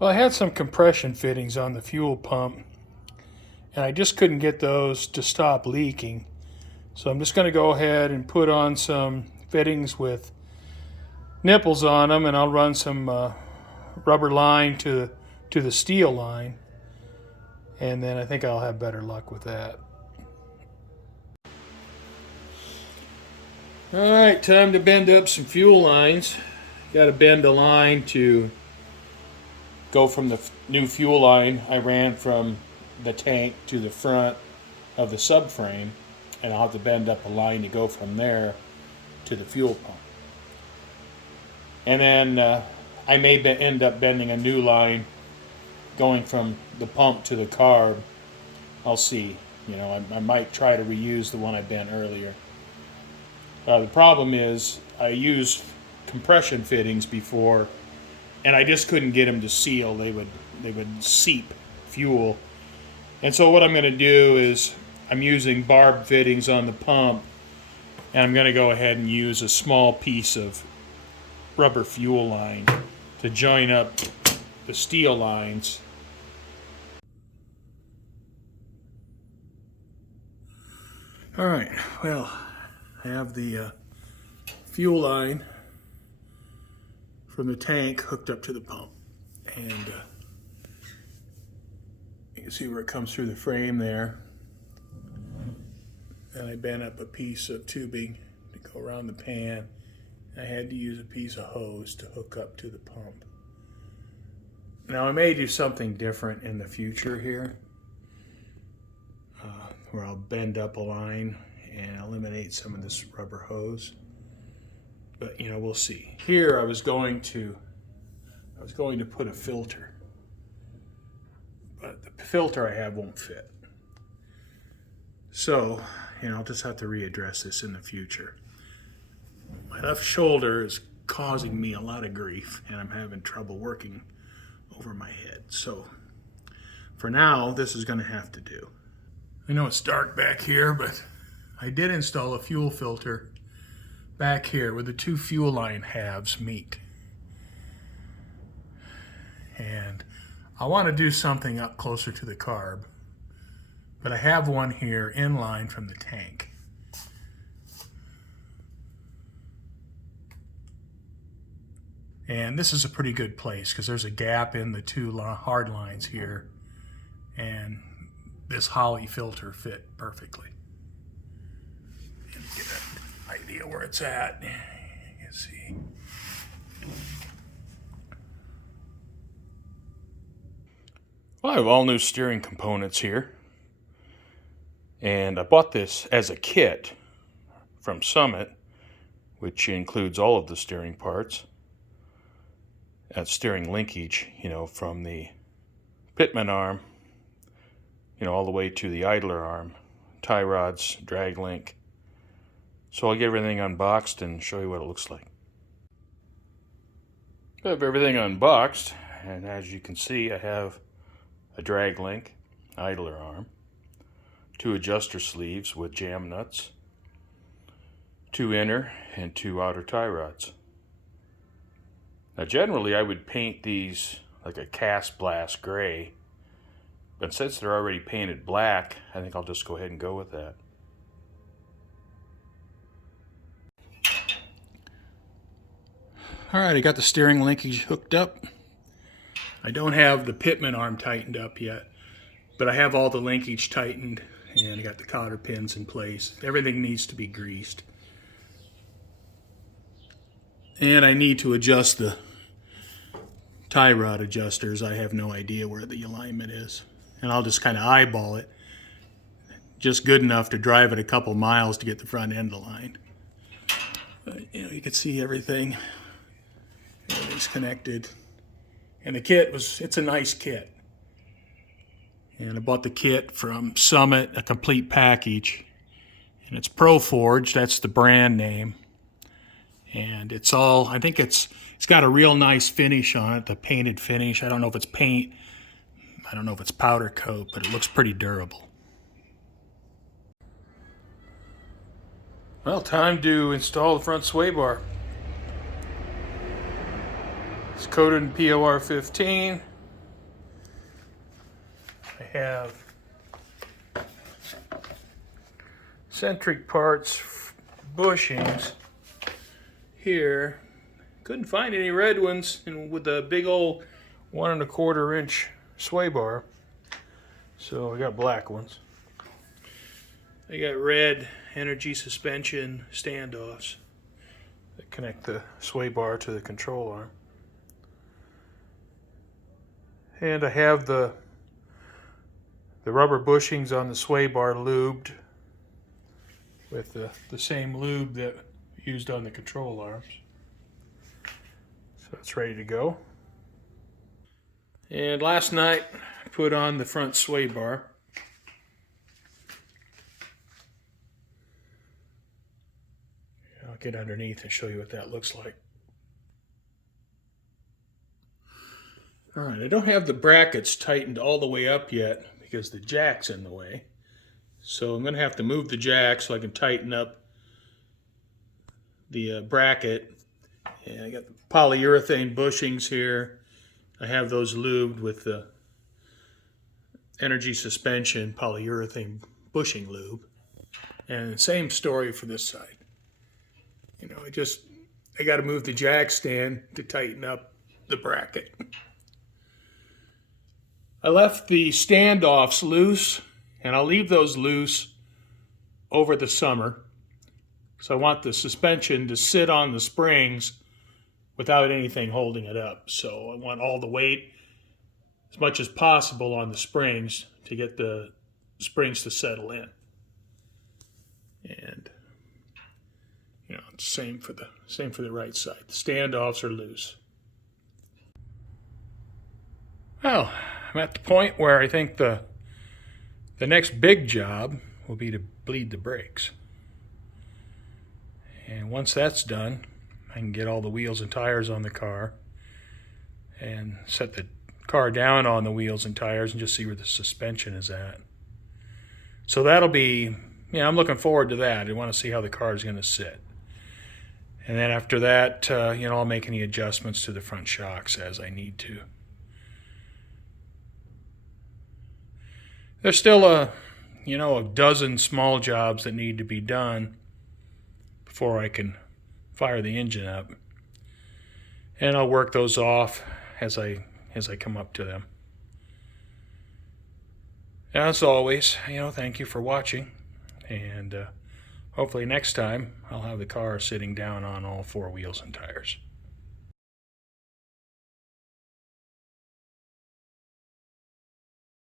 Well, I had some compression fittings on the fuel pump, and I just couldn't get those to stop leaking. So I'm just going to go ahead and put on some fittings with nipples on them, and I'll run some rubber line to the steel line, and then I think I'll have better luck with that. All right, time to bend up some fuel lines. Got to bend a line to go from the new fuel line I ran from the tank to the front of the subframe, and I'll have to bend up a line to go from there to the fuel pump. And then I may end up bending a new line going from the pump to the carb. I'll see. I might try to reuse the one I bent earlier. The problem is I used compression fittings before, and I just couldn't get them to seal. They would seep fuel. And so what I'm going to do is I'm using barb fittings on the pump, and I'm going to go ahead and use a small piece of rubber fuel line to join up the steel lines. All right, well, I have the fuel line from the tank hooked up to the pump, and you can see where it comes through the frame there. And I bent up a piece of tubing to go around the pan. I had to use a piece of hose to hook up to the pump. Now I may do something different in the future here, where I'll bend up a line and eliminate some of this rubber hose. But we'll see. Here I was going to put a filter, but the filter I have won't fit. So, I'll just have to readdress this in the future. My left shoulder is causing me a lot of grief, and I'm having trouble working over my head. So, for now, this is going to have to do. I know it's dark back here, but I did install a fuel filter back here where the two fuel line halves meet. And I want to do something up closer to the carb, but I have one here in line from the tank. And this is a pretty good place because there's a gap in the two hard lines here, and this Holley filter fit perfectly. And get an idea where it's at. You can see. Well, I have all new steering components here. And I bought this as a kit from Summit, which includes all of the steering parts. Steering linkage, from the pitman arm, all the way to the idler arm, tie rods, drag link. So I'll get everything unboxed and show you what it looks like. I have everything unboxed, and as you can see, I have a drag link, idler arm, 2 adjuster sleeves with jam nuts, 2 inner and 2 outer tie rods. Now generally I would paint these like a cast blast gray, but since they're already painted black, I think I'll just go ahead and go with that. Alright, I got the steering linkage hooked up. I don't have the pitman arm tightened up yet, but I have all the linkage tightened, and I got the cotter pins in place. Everything needs to be greased. And I need to adjust the tie rod adjusters. I have no idea where the alignment is. And I'll just kind of eyeball it. Just good enough to drive it a couple miles to get the front end aligned. But, you can see everything. Everything's connected. And the kit it's a nice kit. And I bought the kit from Summit, a complete package. And it's Pro Forged, that's the brand name. And it's all, I think it's got a real nice finish on it, the painted finish. I don't know if it's paint, I don't know if it's powder coat, but it looks pretty durable. Well, time to install the front sway bar. It's coated in POR 15. have centric parts bushings here. Couldn't find any red ones with a big old 1 1/4 inch sway bar, so I got black ones. I got red energy suspension standoffs that connect the sway bar to the control arm. And I have the rubber bushings on the sway bar lubed with the same lube that used on the control arms. So it's ready to go. And last night I put on the front sway bar. I'll get underneath and show you what that looks like. Alright, I don't have the brackets tightened all the way up yet because the jack's in the way. So I'm going to have to move the jack so I can tighten up the bracket. And I got the polyurethane bushings here. I have those lubed with the energy suspension polyurethane bushing lube. And the same story for this side. You know, I got to move the jack stand to tighten up the bracket. I left the standoffs loose, and I'll leave those loose over the summer. So I want the suspension to sit on the springs without anything holding it up. So I want all the weight as much as possible on the springs to get the springs to settle in. And you know, it's same for the right side. The standoffs are loose. Well, I'm at the point where I think the next big job will be to bleed the brakes. And once that's done, I can get all the wheels and tires on the car and set the car down on the wheels and tires and just see where the suspension is at. So that'll be, I'm looking forward to that. I want to see how the car is going to sit. And then after that, I'll make any adjustments to the front shocks as I need to. There's still a dozen small jobs that need to be done before I can fire the engine up. And I'll work those off as I come up to them. As always, thank you for watching. And hopefully next time I'll have the car sitting down on all 4 wheels and tires.